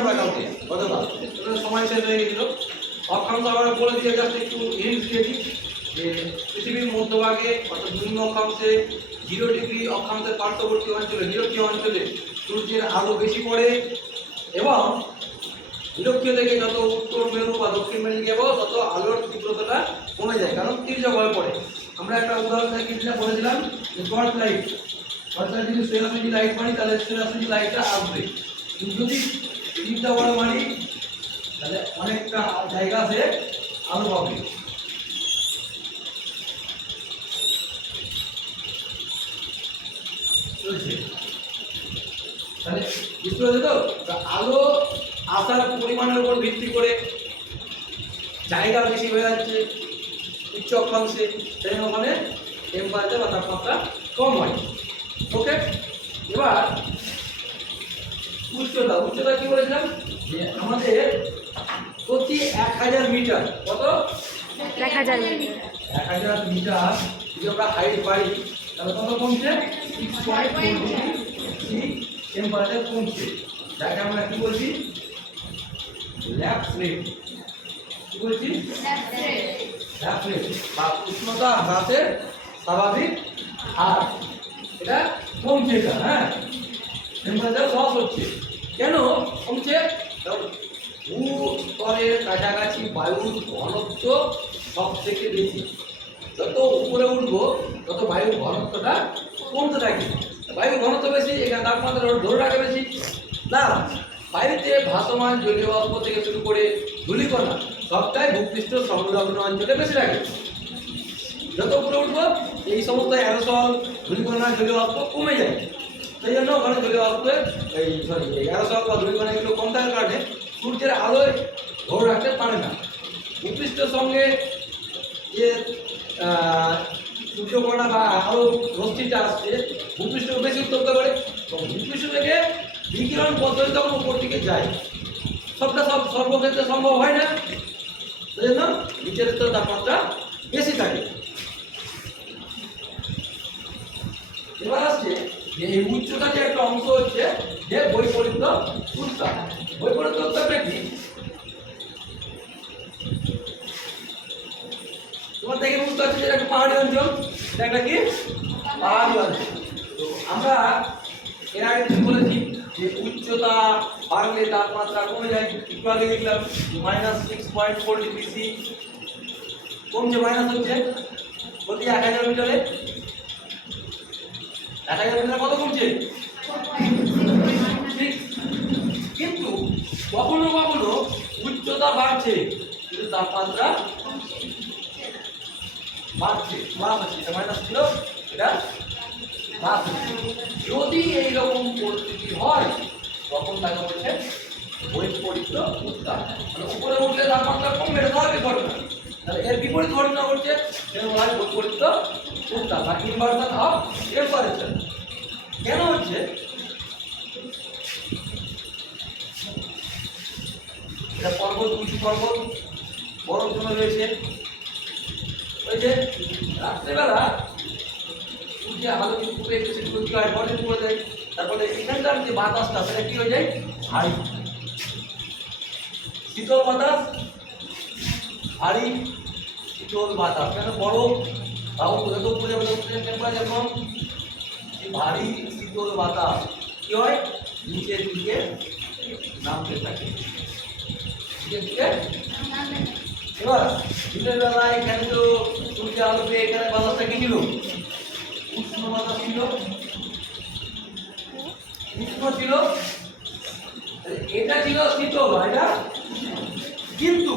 আমরা কাউকে গতকাল, সময় শেষ হয়ে গেছিল। অক্ষাংশ আমরা বলে দিয়ে জাস্ট একটু হিন্ট দিয়েছি যে পৃথিবীর মধ্যভাগে অর্থাৎ নিম্ন অক্ষাংশে 0 ডিগ্রি অক্ষাংশের পার্শ্ববর্তী অঞ্চলে নিরক্ষীয় অঞ্চলে সূর্যের আলো বেশি পড়ে এবং নিরক্ষীয় থেকে যত উত্তর মেরু বা দক্ষিণ মেরু দিকে যাবো তত আলোর তীব্রতাটা কমে যায়, কারণ তির্যক হয়ে পড়ে। আমরা একটা উদাহরণ থেকে বলেছিলাম যে টর্চ লাইট, টর্চ লাইট যদি সোজাসুজি লাইট মারি তাহলে সোজাসুজি লাইটটা আসবে, কিন্তু যদি তিনটা বড় মারি তাহলে অনেকটা জায়গা আছে আলো পাবে। তাহলে বুঝতে পারছো তো, আলো আসার পরিমাণের উপর ভিত্তি করে জায়গা বেশি হয়ে যাচ্ছে উচ্চ অক্ষাংশে, তাই ওখানে টেম্পারেচার বা তাপমাত্রা কম হয়। ওকে, এবার উচ্চতা, উচ্চতা কি বলেছিলাম যে আমাদের প্রতি 1000 মিটার, কত 1000 মিটার, 1000 মিটার যদি আমরা হাইট বাড়ি তাহলে কত কমছে 6.4 ডিগ্রি টেম্পারেচার কমছে, যাকে আমরা কি বলছি ল্যাপস রেট। কি বলছি ল্যাপস রেট বা উষ্ণতা হ্রাসের স্বাভাবিক হার, এটা কমছে। এটা হ্যাঁ, টেম্পারেচার লস হচ্ছে। কেন কমছে? ভূস্তরের কাছাকাছি বায়ুর ঘনত্ব সব থেকে বেশি। যত উপরে উঠবো তত বায়ুর ঘনত্বটা কমতে থাকে। বায়ুর ঘনত্ব বেশি, এখানে তাপমাত্রা ধরে রাখে বেশি না। বায়ুতে ভাসমান জলীয় বাষ্প থেকে শুরু করে ধূলিকণা সবটাই ভূপৃষ্ঠ সংলগ্ন অঞ্চলে বেশি রাখে। যত উপরে উঠবো এই সমস্ত অ্যারোসল, ধূলিকণা, জলীয় বাষ্প কমে যায়। সেই জন্য ওখানে জলীয় বাষ্পের অ্যারোসল বা ধূলিকণা এগুলো কম থাকার কারণে সূর্যের আলোয় ধরে রাখতে পারে না। ভূপৃষ্ঠের সঙ্গে যে সূর্যকণা বা আলো রশ্মিটা আসছে ভূপৃষ্ঠকে বেশি উত্তপ্ত করে, এবং ভূপৃষ্ঠ থেকে বিকিরণ পদ্ধতি তখন উপর দিকে যায়। সবটা সর্বক্ষেত্রে সম্ভব হয় না, সেই জন্য নিচের তো তাপমাত্রা বেশি থাকে। এবার আসছে যে এই উচ্চতা যে একটা অংশ হচ্ছে যে বৈপরীত্য উত্তাপ। বৈপরীত্য উত্তাপটা কি? তোমার দেখে বুঝতে পারছি যে একটা পাহাড়ি অঞ্চল, এটা একটা কি পাহাড়ি অঞ্চল। তো আমরা এর আগে কি বলেছি যে উচ্চতা বাড়লে তাপমাত্রা কমে যায়। একটু আগে লিখলাম -6.4 ডিগ্রি সি কমছে, মাইনাস হচ্ছে প্রতি 1000 মিটারে। 1000 মিটারে কত কমছে? কিন্তু কখনো কখনো উচ্চতা বাড়ছে কিন্তু তাপমাত্রা বাড়ছে, প্লাস আছে, এটা মাইনাস ছিল, এটা প্লাস হচ্ছে। যদি এইরকম পরিস্থিতি হয় তখন তাকে বলছে বৈপরীত্য উত্তাপ। মানে উপরে উঠলে তাপমাত্রা কমবে, এটা স্বাভাবিক ঘটনা। তাহলে এর বিপরীত ঘটনা ঘটছে, সেটা বলা হয় বৈপরীত্য উত্তাপ বা ইনভার্সন অফ টেম্পারেচার। কেন হচ্ছে? এটা পর্বত, উঁচু পর্বত, বরফ জমে রয়েছে। ওই যে রাত্রেবেলা সূর্যে আলো কিন্তু খুব একটু কি হয়, বরফে পড়ে যায়। তারপরে এখানকার যে বাতাসটা সেটা কি হয়ে যায় ভারী, শীতল বাতাস, ভারী শীতল বাতাস। কেন বরফ তাও যত উপরে যাবে টেম্পারেচার কম, সেই ভারী শীতল বাতাস কি হয় নিচের দিকে নামতে থাকে। এবার দিনের বেলায় এখানে তো সূর্যের আলো পেয়ে এখানে বাতাসটা কি ছিল? উষ্ণ বাতাস ছিল, উষ্ণ ছিল, এটা ছিল শীতল, এটা কিন্তু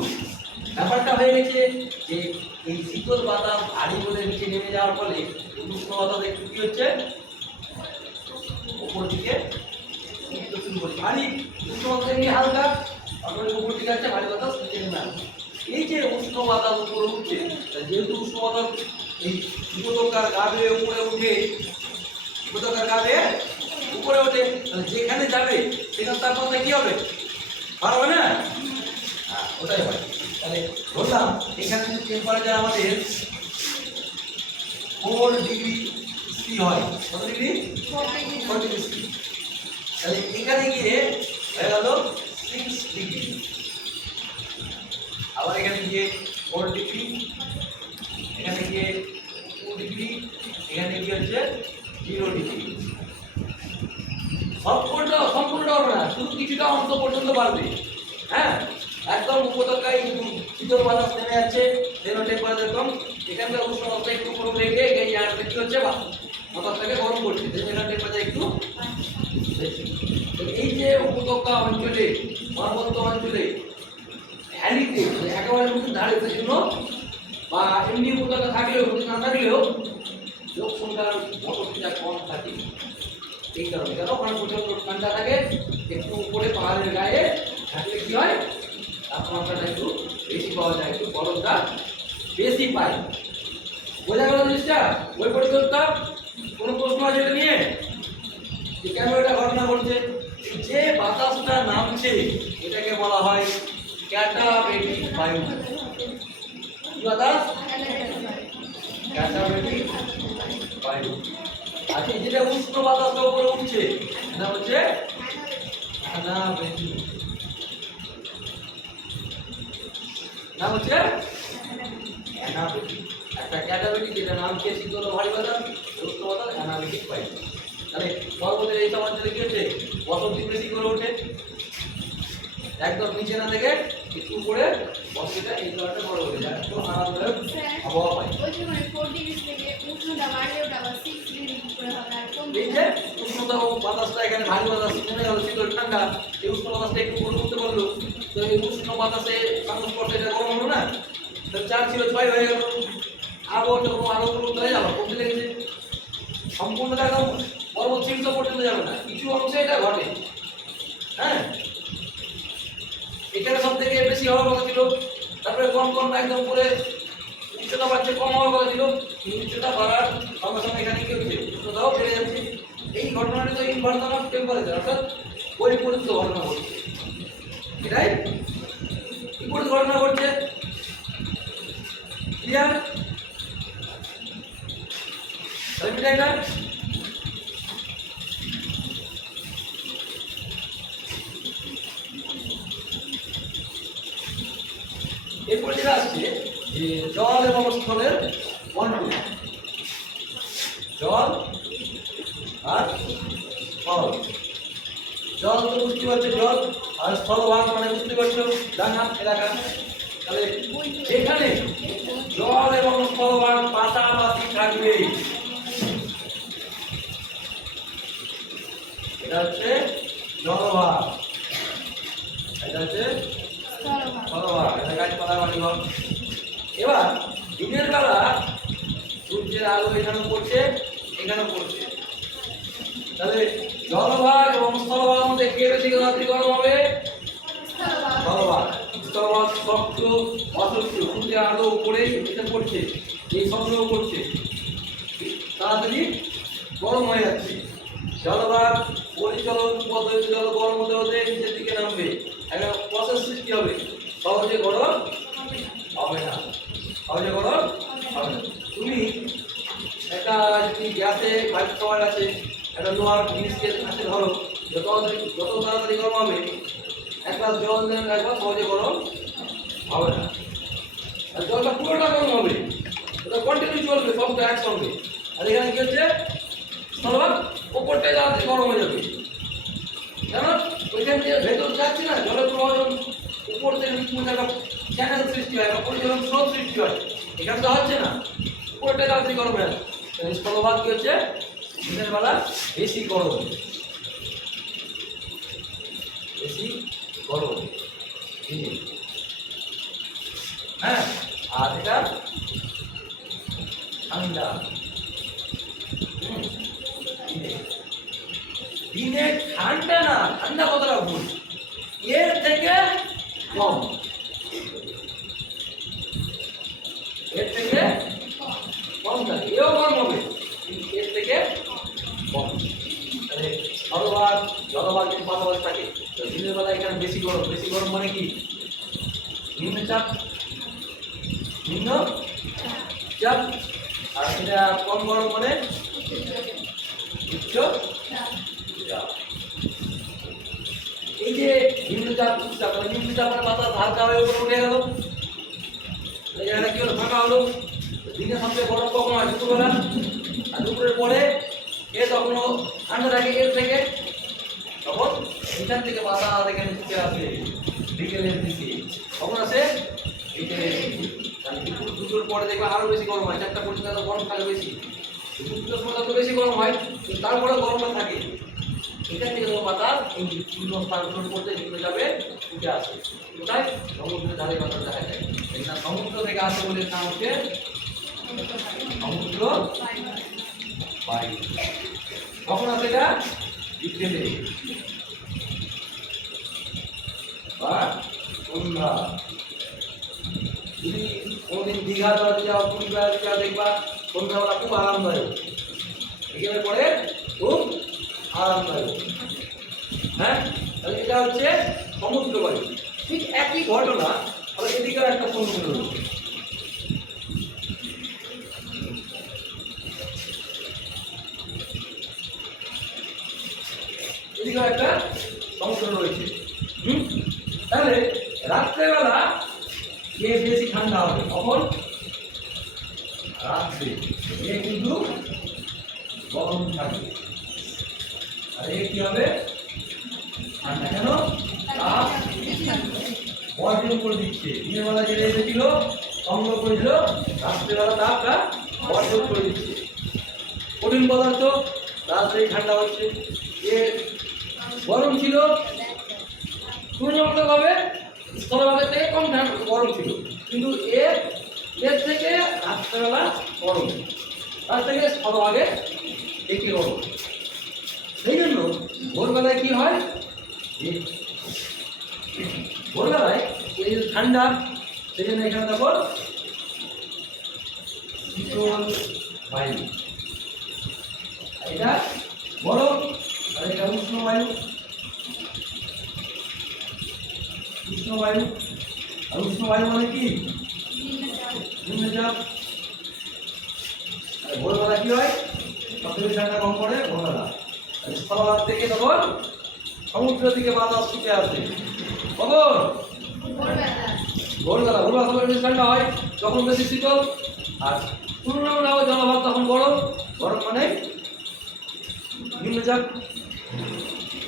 ব্যাপারটা হয়ে গেছে যে এই শীতল বাতাস ভারী বলে নিচে নেমে যাওয়ার ফলে উষ্ণ বাতাস একটু কি হচ্ছে উপর দিকে শুরু করছে। ভারী উষ্ণ বাতাস এমনি হালকা, তারপরে উপর দিকে আছে ভারী বাতাস নিচে নেমে আসছে। এই যে উষ্ণ বাতাস উপরে উঠছে, যেহেতু উষ্ণ বাতাস এই উপত্যকার গা বেয়ে উপরে উঠে, উপত্যকার গা বেয়ে উপরে ওঠে, তাহলে যেখানে যাবে সেখানে তাপমাত্রা কি হবে? পারবে না, ওটাই হয়। তাহলে ধরলাম এখানে যদি টেম্পারেচার আমাদের 4 ডিগ্রি সি হয়, কত ডিগ্রি? 4 degree C. তাহলে এখানে গিয়ে হয়ে গেল ডিগ্রি। আবার এখানে গিয়ে 4 ডিগ্রি, এখানে গিয়ে 2 ডিগ্রি, এখানে গিয়ে হচ্ছে 0 ডিগ্রি। সম্পূর্ণটা হবে না, শুধু কিছুটা অংশ পর্যন্ত বাড়বে। হ্যাঁ, একদম উপত্যকায় শীতল বাতাস নেমে যাচ্ছে, যেন টেম্পারেচার কম, এখানকার উষ্ণতা একটু কম রেখে এই জায়গাটা কি হচ্ছে বাতাসটাকে গরম করছে, যেখানে টেম্পারেচার একটু বেশি। তো এই যে উপত্যকা অঞ্চলে, পার্বত্য অঞ্চলে ভ্যালিতে একেবারে নতুন ধারে জন্য বা এমনি উপত্যকা থাকলেও না থাকলেও লোক সংখ্যার বসতিটা কম থাকে। এই কারণে কেন ওখানে প্রচন্ড ঠান্ডা থাকে, একটু উপরে পাহাড়ের গায়ে থাকলে কি হয় তাপমাত্রাটা একটু বেশি পাওয়া যায়, একটু গরমটা বেশি পায়। বোঝা গেল জিনিসটা? বই পড়ে করতাম। কোনো প্রশ্ন আছে এটা নিয়ে যে কেন এটা ঘটনা ঘটছে? যে বাতাসটা নামছে এটাকে বলা হয় ক্যাটাবেটিক বায়ু। কি বাতাস? ক্যাটাবেটিক বায়ু। আর এই যেটা উষ্ণ বাতাসটা উপরে উঠছে এটা হচ্ছে অ্যানাবেটিক। নাম হচ্ছে অ্যানাবেটিক। একটা ক্যাটাবেটিক যেটা নাম কি শীতল ভারী বাতাস, উষ্ণ বাতাস, অ্যানাবেটিক বায়ু। তাহলে পর্বতের এই অঞ্চলে কি হচ্ছে বসতি বেশি করে ওঠে, একদম নিচে না থেকে একটু উপরে বসতিটা এই কারণে বড় হয়ে যায়, একটু আরামদায়ক আবহাওয়া পায়। এই যে উষ্ণতা ও বাতাসটা এখানে ভারী বাতাস নেমে গেল, শীতল ঠান্ডা, এই উষ্ণ বাতাসটা একটু উপরে উঠতে পারলো, তো এই উষ্ণ বাতাসে সংস্পর্শে এটা গরম হলো না, তো 4 ছিল 6 হয়ে গেল, আরো উপরে হয়ে যাবে, কমতে লেগেছে। সম্পূর্ণ একদম পর্বত শীর্ষ পর্যন্ত যাবে না, কিছু অংশে এটা ঘটে। হ্যাঁ, এখানে সব থেকে বেশি হওয়ার কথা ছিল, তারপরে কম কম একদম উপরে উচ্চতা বাড়ছে, কম হওয়ার কথা ছিল, উচ্চতা বাড়ার সঙ্গে সঙ্গে এখানে কি হচ্ছে উষ্ণতাও বেড়ে যাচ্ছে। এই ঘটনাটি তো ইনভার্সন অফ টেম্পারেচার, অর্থাৎ পরিবর্তিত ঘটনা ঘটছে। এটাই বিপরীত ঘটনা ঘটছে। ক্লিয়ার? এটাই না? এরপরে যেটা আসছে যে জল এবং স্থলের বন্টন। জল আর স্থল। জল তো বুঝতে পারছো জল, আর স্থলভাগ মানে বুঝতে পারছো ডাঙা এলাকা। তাহলে এখানে জল এবং স্থলভাগ পাশাপাশি থাকবে। এটা হচ্ছে জলভাগ, এটা হচ্ছে স্থলভাগ, এটা গাছপালা বাড়িঘর। এবার দিনের বেলা সূর্যের আলো এখানে পড়ছে, এখানে পড়ছে, তাহলে জলভাগ এবং স্থলভাগ মধ্যে কে বেশি তাড়াতাড়ি গরম হবে? স্থলভাগ। স্থলভাগ শক্ত অশক্ত, সূর্যের আলো উপরেই এসে পড়ছে, এই সংগ্রহ করছে, তাড়াতাড়ি গরম হয়ে যাচ্ছে। জলভাগ পরিচালন পদ্ধতি জল গরম হতে হতে নিচের দিকে নামবে, একটা প্রসেস সৃষ্টি হবে, সহজে গরম হবে না, সহজে গরম হবে না। তুমি একটা যদি গ্যাসে পাইপ খাওয়ার আছে, একটা লোহার জিনিসকে কাছে ধরো, যত তাড়াতাড়ি গরম হবে, এক গ্লাস জল দেন একবার, সহজে গরম হবে না। আর জলটা পুরোটা গরম হবে, ওটা কন্টিনিউ চলবে, সবটা একসঙ্গে। আর এখানে কি হচ্ছে স্থলভাগ ওপরটাই তাড়াতাড়ি গরম হয়ে যাবে, জানো ওইখান দিয়ে ভেতর যাচ্ছে না, জলের প্রবাহ উপর থেকে একটা চ্যানেল সৃষ্টি হয় বা পরিচালন স্রোত সৃষ্টি হয়, এখানে তো হচ্ছে না, উপরটাই তাড়াতাড়ি গরম হয়ে যাচ্ছে। স্থলভাগ কি হচ্ছে দিনের বেলা বেশি গরম, বেশি গরম দিনে। হ্যাঁ, আর এটা ঠান্ডা দিনে। ঠান্ডা না, ঠান্ডা কতটা ভুল, এর থেকে কম, এর থেকে কম থাকে, এও কম হবে কিন্তু এর থেকে কম। তাহলে স্থলভাগ জলভাগের পাশাপাশি থাকে, তো দিনের বেলা এখানে বেশি গরম। বেশি গরম মানে কি? নিম্নচাপ, নিম্ন চাপ, আর এটা কম গরম মানে উচ্চ চাপ। এই যে যে নিম্নচাপ উচ্চচাপ, মানে নিম্নচাপের বাতাস হালকা হয়ে উপরে উঠে গেল, এই জায়গাটা কি হলো, ফাঁকা হলো। দিনে সবচেয়ে গরম কখন হয়? দুপুরবেলা। আর দুপুরের পরে এ তখনও ঠান্ডা থাকে এর থেকে, তখন এখান থেকে বাতাস এখানে ঢুকে আসে বিকেলের দিকে। কখন আসে? বিকেলের দিকে। তাহলে দুপুর দুটোর পরে দেখবে আরো বেশি গরম হয়, 4টা পর্যন্ত গরম থাকে বেশি। দুপুর দুটোর সময় তো বেশি গরম হয়, কিন্তু তারপরে গরমটা থাকে। এখান থেকে তোমার বাতাস এই শূন্য স্থান করতে নিম্ন যাবে, উঠে আসে কোথায়? সমুদ্রের ধারে বাতাস দেখা যায়। এখানে সমুদ্র থেকে আসে বলে নাম হচ্ছে সমুদ্র বায়ু। কখন আসে এটা? বিকেলে বা সন্ধ্যা। যদি কোনোদিন দীঘা বেড়াতে যাও, পুরী বেড়াতে যাও, দেখবা সন্ধ্যাবেলা খুব আরামদায়ক, বিকেলের পরে খুব আরামদায়ক। হ্যাঁ, তাহলে এটা হচ্ছে সমুদ্র বায়ু। ঠিক একই ঘটনা, তাহলে এদিকেও একটা সমুদ্র রয়েছে। এদিকেও একটা সমুদ্র রয়েছে। তাহলে রাত্রেবেলা এ বেশি ঠান্ডা হবে, কখন? রাত্রে। এ কিন্তু গরম থাকবে, আর এ কি হবে? ঠান্ডা। কেন? তাপ বর্জন করে দিচ্ছে। দিনের বেলা যেটা এসেছিল সংগ্রহ করেছিল, রাত্রেবেলা তাপটা বর্জন করে দিচ্ছে। কঠিন পদার্থ রাত্রে ঠান্ডা হচ্ছে। এ গরম ছিল তুলনামূলকভাবে স্থলভাগের থেকে কম গরম ছিল, কিন্তু এর থেকে রাত্রেবেলা গরম, তার থেকে স্থলভাগে একই গরম। সেই জন্য ভোরবেলায় কি হয়? ভোরবেলায় এই যে ঠান্ডা, সেই জন্য এখানে দেখো শীতল বায়ু, এটা গরম আর এটা উষ্ণ বায়ু। উষ্ণ বায়ু, আর উষ্ণ বায়ু মানে কি? নিম্নচাপ। ভোরবেলা কি হয়? সবথেকে ঠান্ডা কম পড়ে ভোরবেলা। স্থলভাগ থেকে তখন সমুদ্র দিকে বাতাস ছুটে আসে। কখন? ভোরবেলা। ভোরবেলা তখন বেশি ঠান্ডা হয়, তখন বেশি শীতল। আর তুলনামূলক জলভাগ তখন গরম। গরম মানে নিম্নচাপ।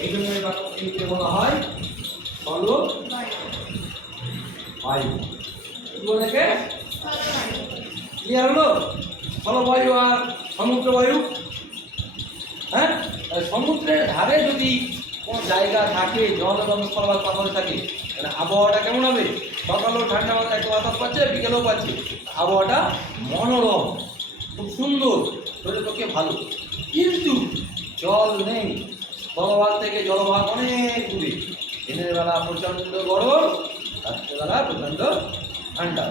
এই জন্য এইকে বলা হয় স্থল বায়ু। এগুলোকে ক্লিয়ার হলো? স্থলবায়ু আর সমুদ্র বায়ু। হ্যাঁ, সমুদ্রের ধারে যদি কোনো জায়গা থাকে, জল এবং স্থলভাগ পাথরে থাকে, তাহলে আবহাওয়াটা কেমন হবে? সকালেও ঠান্ডা একটা বাতাস পাচ্ছে, বিকেলেও পাচ্ছে, আবহাওয়াটা মনোরম, খুব সুন্দর, শরীরের পক্ষে ভালো। কিন্তু জল নেই, স্থলভাগ থেকে জলভাগ অনেক দূরে। দিনের বেলা প্রচণ্ড গরম, রাত্রেবেলা প্রচণ্ড ঠান্ডা।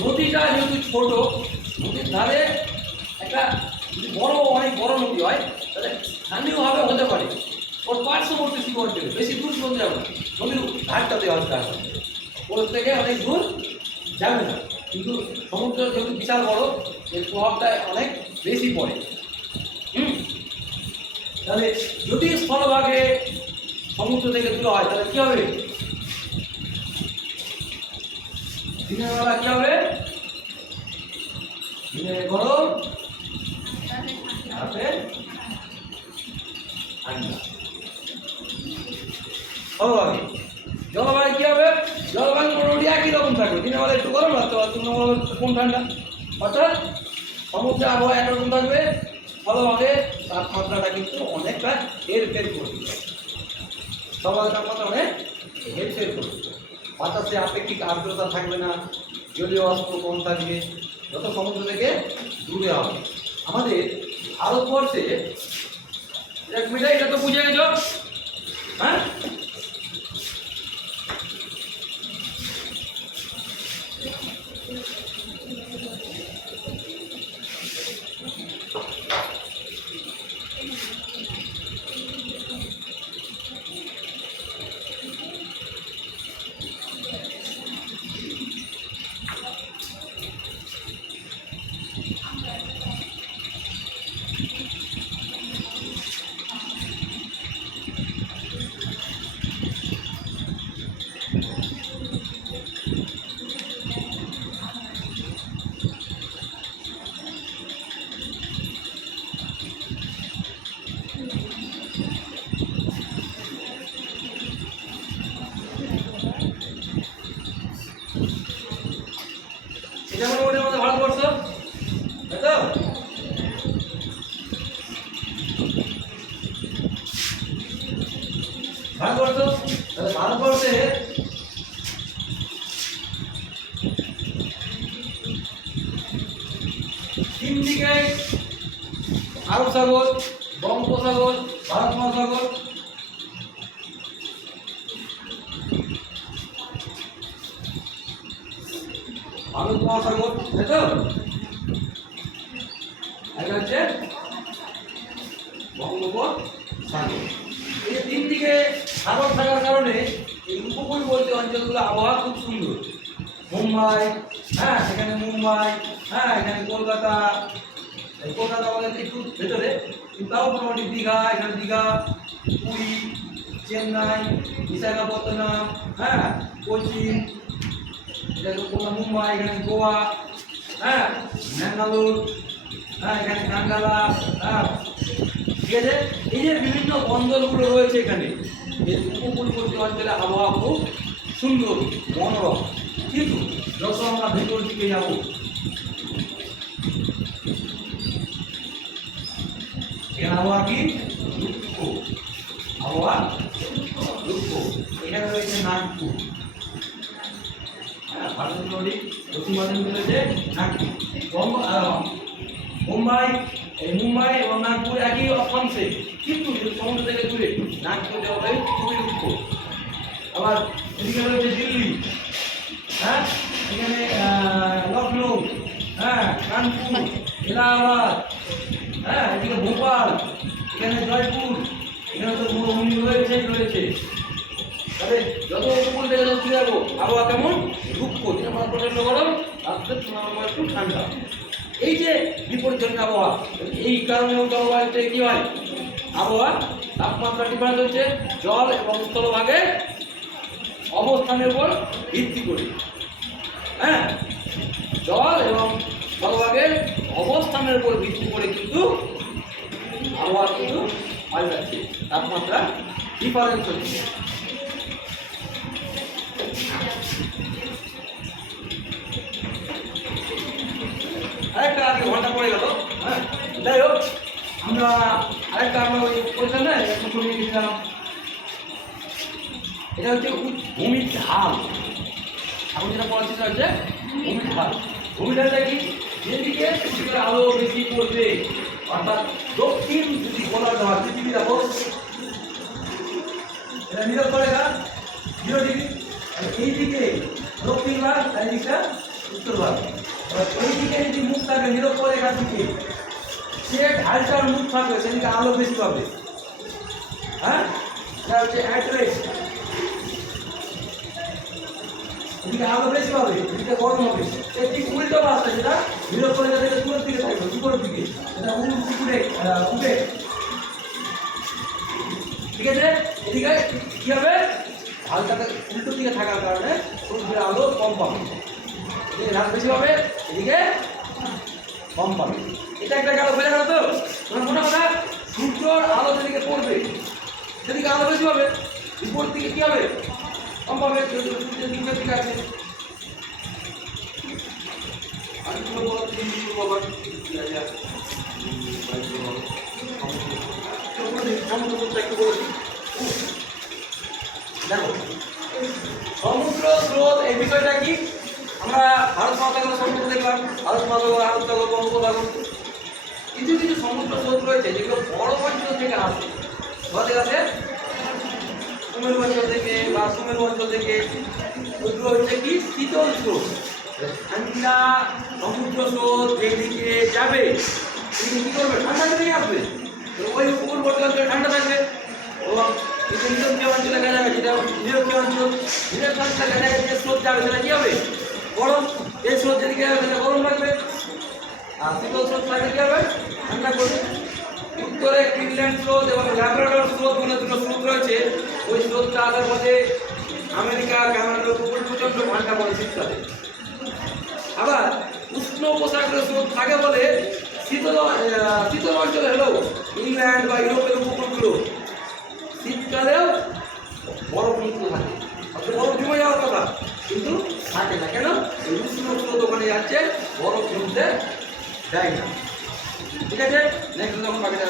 নদীটা যেহেতু ছোট, নদীর ধারে একটা যদি বড় অনেক বড় নদী হয়, তাহলে স্থানীয়ভাবে হতে পারে ওর পার্শ্ববর্তী শিকড় দেবে, বেশি দূর চলে যাবে না, নদীর ধারটাতে আসতে হবে, ওর থেকে অনেক দূর যাবে না। কিন্তু সমুদ্র যেহেতু বিশাল বড়, এর প্রভাবটা অনেক বেশি পড়ে। তাহলে যদি স্থলভাগে সমুদ্র থেকে দূরে হয়, তাহলে কি হবে? দিনের বেলা কি হবে? দিনে গরম, রাতে ঠান্ডা। স্থলভাগে। জলবায়ু কি হবে? জলবায়ু মোটামুটি একই রকম থাকবে, দিনের বেলা একটু গরম, রাতে কম ঠান্ডা। অর্থাৎ সমুদ্রে আবহাওয়া একরকম থাকবে, স্থলভাগে তাপমাত্রাটা কিন্তু অনেকটা হেরফের করবে। স্থলভাগে তাপমাত্রা অনেক হেরফের করবে। বাতাসে আপেক্ষিক আর্দ্রতা থাকবে না, জলীয় বাষ্প কম থাকবে, যত সমুদ্র থেকে দূরে হবে। আমাদের ভারতবর্ষে এক মিনিট, এটা তো বুঝে গেছ? হ্যাঁ, ভারতবর্ষ, তাহলে ভারতবর্ষে তিন দিকে আরব সাগর, বঙ্গোপসাগর, ভারত মহাসাগর। ভারত মহাসাগর, তাই তো? এটা হচ্ছে বঙ্গোপসাগর। এই যে তিন দিকে সাগর থাকার কারণে এই উপকূলবর্তী অঞ্চলগুলো আবহাওয়া খুব সুন্দর। মুম্বাই, হ্যাঁ সেখানে মুম্বাই, হ্যাঁ এখানে কলকাতা, এই কলকাতা আমাদের একটু ভেতরে, কিন্তু তাও মোটামুটি দীঘা, এখানে দীঘা, পুরী, চেন্নাই, বিশাখাপত্তনম, হ্যাঁ কোচিন, এটা মুম্বাই, এখানে গোয়া, হ্যাঁ ম্যাঙ্গালোর, হ্যাঁ এখানে কাঙ্গালা, হ্যাঁ ঠিক আছে। এই যে বিভিন্ন বন্দরগুলো রয়েছে এখানে, এই উপকূলবর্তী অঞ্চলে আবহাওয়া খুব সুন্দর, মনোরম। কিন্তু যত আমরা ভেতর দিকে যাব, এখানে আবহাওয়া কি দুঃখ, আবহাওয়া দুঃখ। এখানে রয়েছে নাগপুর, হ্যাঁ ভারত নদী পশ্চিমাঞ্চল রয়েছে নাগপুর। মুম্বাই, এই মুম্বাই এবং নাগপুর একই অক্ষাংশে, কিন্তু সমুদ্র থেকে দূরে। নাগপুর জলবায়ু খুবই রুক্ষ। আবার এদিকে রয়েছে দিল্লি, হ্যাঁ এখানে লখনৌ, হ্যাঁ কানপুর, এলাহাবাদ, হ্যাঁ এদিকে ভোপাল, এখানে জয়পুর, এখানে তো মরুভূমি রয়েছে। তবে যত উপকূল থেকে যত ফিরে যাবো, আবহাওয়া কেমন রুক্ষ, দিনে আমার প্রচন্ড গরম, রাত্রে তোমার একটু ঠান্ডা। এই যে বিপরীতজনক আবহাওয়া, এই কারণে জলবায়ুতে কি হয়, আবহাওয়া তাপমাত্রা ডিফারেন্স হচ্ছে জল এবং স্থলভাগে অবস্থানের উপর ভিত্তি করে। হ্যাঁ জল এবং স্থলভাগের অবস্থানের উপর ভিত্তি করে কিন্তু আবহাওয়া কিন্তু পাল্টাচ্ছে, তাপমাত্রা ডিফারেন্স হচ্ছে। আরেকটা আগে ঘন্টা পড়ে গেল, হ্যাঁ যাই হোক, আমরা আরেকটা আমরা ওই পড়েছিলাম না, একটু শুনিয়ে গেছিলাম। এটা হচ্ছে ভূমির ঢাল। এখন যেটা পড়াচ্ছি সেটা হচ্ছে ভূমির ঢাল। ভূমির ঢালটা কি, যেদিকে সূর্যের আলো বেশি পড়বে, অর্থাৎ দক্ষিণ যদি গোলার্ধ হয়, পৃথিবী দেখো এটা নিরক্ষরেখা 0 ডিগ্রি, এই দিকে দক্ষিণ ভাগ, আর এই দিকটা উত্তর ভাগ। এই দিকে যদি মুখ থাকে নিরক্ষরেখার দিকে, সে ঢালটার মুখ থাকবে, সেদিকে আলো বেশি পাবে। হ্যাঁ এটা হচ্ছে অ্যাড্রেস, এদিকে আলো বেশি পাবে, এদিকে গরম হবে। এর ঠিক উল্টো পাশটা, যেটা নিরক্ষরেখা থেকে দূরের দিকে থাকবে, উপরের দিকে, এটা উঠে, ঠিক আছে। এদিকে কি হবে, ঢালটাকে উল্টো দিকে থাকার কারণে সূর্যের আলো কম পাবে, এদিকে ঢাল বেশি পাবে, এদিকে কম পাবে। এটা একটা গেল, বোঝা গেল তো? তোমার মনে কথা, সূর্যর আলো যেদিকে পড়বে সেদিকে আলো বেশি পাবে, বিপরীত দিকে কি হবে, কম পাবে, সূর্যের দিকের দিকে আছে। আর কি বলবো, দেখো সমুদ্র স্রোত, এই বিষয়টা কি, আমরা ভারত মহাসাগর সমুদ্র দেখলাম, ভারত মহাসাগর, আরব সাগর, বঙ্গোপসাগর। কিছু কিছু সমুদ্র স্রোত রয়েছে যেগুলো বড় অঞ্চল থেকে আসে, ধরে আছে সুমেরু অঞ্চল থেকে বা সুমেরু অঞ্চল থেকে। ওইগুলো হচ্ছে কি শীতল স্রোত, ঠান্ডা সমুদ্র স্রোত যেদিকে যাবে সেদিকে কি করবে, ঠান্ডা দিকে আসবে। ওই উপকূলবর্তী অঞ্চলে ঠান্ডা থাকবে, এবং নিরক্ষীয় অঞ্চলে দেখা যাবে, যেটা নিরক্ষীয় অঞ্চলে দেখা যাবে যে স্রোত যাবে সেটা কি হবে, গরম। এই স্রোত যেদিকে যাবে সেটা গরম লাগবে, আর শীতল স্রোত থাকলে কি হবে, ঠান্ডা করবে। উত্তরে গ্রিনল্যান্ড স্রোত এবং ল্যাব্রাডর স্রোত বলে দুটো স্রোত রয়েছে। ওই স্রোতটা আসার পথে আমেরিকা, কানাডার উপকূল প্রচন্ড ঠান্ডা পড়ে শীতকালে। আবার উষ্ণ উপসাগরের স্রোত থাকে বলে শীতল অঞ্চলে হলেও ইংল্যান্ড বা ইউরোপের উপকূলগুলো শীতকালেও বরফ মুক্ত থাকে, বরফ জমে যাওয়ার কথা কিন্তু থাকে না। কেন, এই উষ্ণ স্রোত ওখানে যাচ্ছে, বরফ জমতে দেয় না। ঠিক আছে, নেক্সট যখন বাকিটা